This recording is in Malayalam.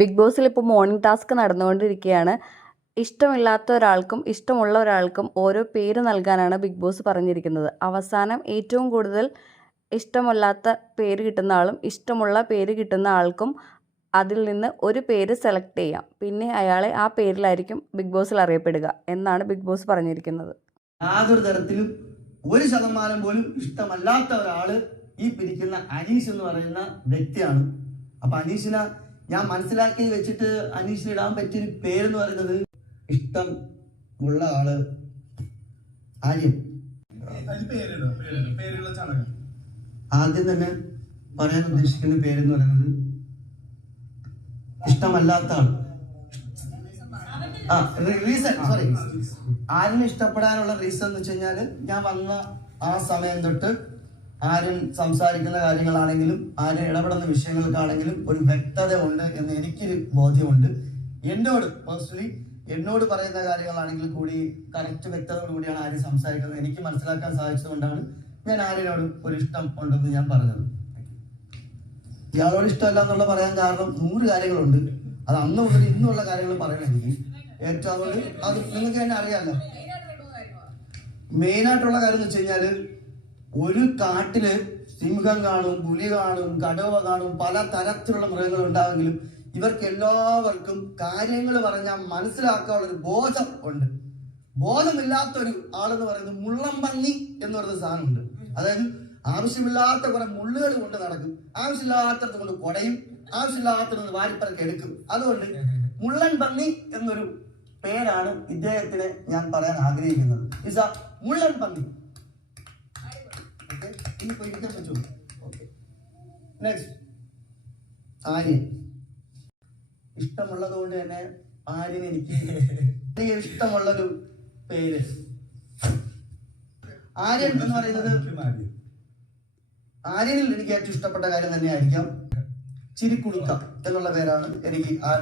ബിഗ് ബോസിൽ ഇപ്പോൾ മോർണിംഗ് ടാസ്ക് നടന്നുകൊണ്ടിരിക്കുകയാണ്. ഇഷ്ടമില്ലാത്ത ഒരാൾക്കും ഇഷ്ടമുള്ള ഒരാൾക്കും ഓരോ പേര് നൽകാനാണ് ബിഗ് ബോസ് പറഞ്ഞിരിക്കുന്നത്. അവസാനം ഏറ്റവും കൂടുതൽ ഇഷ്ടമല്ലാത്ത പേര് കിട്ടുന്ന ആളും ഇഷ്ടമുള്ള പേര് കിട്ടുന്ന ആൾക്കും അതിൽ നിന്ന് ഒരു പേര് സെലക്ട് ചെയ്യാം. പിന്നെ അയാളെ ആ പേരിലായിരിക്കും ബിഗ് ബോസിൽ അറിയപ്പെടുക എന്നാണ് ബിഗ് ബോസ് പറഞ്ഞിരിക്കുന്നത്. യാതൊരു തരത്തിലും ഒരു ശതമാനം പോലും ഇഷ്ടമല്ലാത്ത ഒരാൾ ഈ പിരിക്കുന്ന അനീഷ് എന്ന് പറയുന്ന വ്യക്തിയാണ്. അപ്പൊ അനീഷിനെ ഞാൻ മനസ്സിലാക്കി വെച്ചിട്ട് അനീഷിന് ഇടാൻ പറ്റിയൊരു പേരെന്ന് പറയുന്നത് ഇഷ്ടം ഉള്ള ആൾ ആര്യം ആദ്യം തന്നെ പറയാൻ ഉദ്ദേശിക്കുന്ന പേരെന്ന് പറയുന്നത് ഇഷ്ടമല്ലാത്ത ആൾ ആ റീസൺ സോറി ആരിനെ ഇഷ്ടപ്പെടാനുള്ള റീസൺ എന്ന് വെച്ച് കഴിഞ്ഞാൽ ഞാൻ വന്ന ആ സമയം തൊട്ട് ആരും സംസാരിക്കുന്ന കാര്യങ്ങളാണെങ്കിലും ആരും ഇടപെടുന്ന വിഷയങ്ങൾക്കാണെങ്കിലും ഒരു വ്യക്തത ഉണ്ട് എന്ന് എനിക്കൊരു ബോധ്യമുണ്ട്. എന്നോട് പേഴ്സണലി എന്നോട് പറയുന്ന കാര്യങ്ങളാണെങ്കിൽ കൂടി കറക്റ്റ് വ്യക്തതയോട് കൂടിയാണ് ആരും സംസാരിക്കുന്നത്. എനിക്ക് മനസ്സിലാക്കാൻ സാധിച്ചതുകൊണ്ടാണ് ഞാൻ ആര്യനോട് ഒരു ഇഷ്ടം ഉണ്ടെന്ന് ഞാൻ പറഞ്ഞത്. ഇയാളോട് ഇഷ്ടമല്ല എന്നുള്ള പറയാൻ കാരണം നൂറ് കാര്യങ്ങളുണ്ട്. അത് അന്ന് മുതൽ ഇന്നുള്ള കാര്യങ്ങൾ പറയണമെങ്കിൽ ഏറ്റവും അത് നിങ്ങൾക്ക് തന്നെ അറിയാമല്ലോ മെയിനായിട്ടുള്ള കാര്യം എന്ന് വെച്ച് കഴിഞ്ഞാൽ ഒരു കാട്ടിൽ സിംഹം കാണും പുലി കാണും കടുവ കാണും പല തരത്തിലുള്ള മൃഗങ്ങൾ ഉണ്ടാവെങ്കിലും ഇവർക്ക് എല്ലാവർക്കും കാര്യങ്ങൾ പറഞ്ഞാൽ മനസ്സിലാക്കാനുള്ള ഒരു ബോധം ഉണ്ട്. ബോധമില്ലാത്ത ഒരു ആളെന്ന് പറയുന്നത് മുള്ളംപന്നി എന്ന് പറയുന്ന സാധനമുണ്ട് അതായത് ആവശ്യമില്ലാത്ത കുറെ മുള്ളുകൾ കൊണ്ട് നടക്കും ആവശ്യമില്ലാത്തടത്ത് കൊണ്ട് കൊടയും ആവശ്യമില്ലാത്തടത്ത് വാരിപ്പറക്ക് എടുക്കും. അതുകൊണ്ട് മുള്ളൻ പന്നി എന്നൊരു പേരാണ് ഇദ്ദേഹത്തിന് ഞാൻ പറയാൻ ആഗ്രഹിക്കുന്നത്. മുള്ളൻ പന്നി. ഇനി പോയി ഇരിക്കാൻ പറ്റുമോ ഓക്കെ നെക്സ്റ്റ് ആര്യൻ. ഇഷ്ടമുള്ളത് കൊണ്ട് തന്നെ ആര്യൻ എനിക്ക് ഇഷ്ടമുള്ളൊരു പേര്. ആര്യൻ എന്ന് പറയുന്നത് ആര്യനിൽ എനിക്ക് ഏറ്റവും ഇഷ്ടപ്പെട്ട കാര്യം തന്നെയായിരിക്കാം. ചിരിക്കുളുക്ക എന്നുള്ള പേരാണ് എനിക്ക് ആര്യനോട്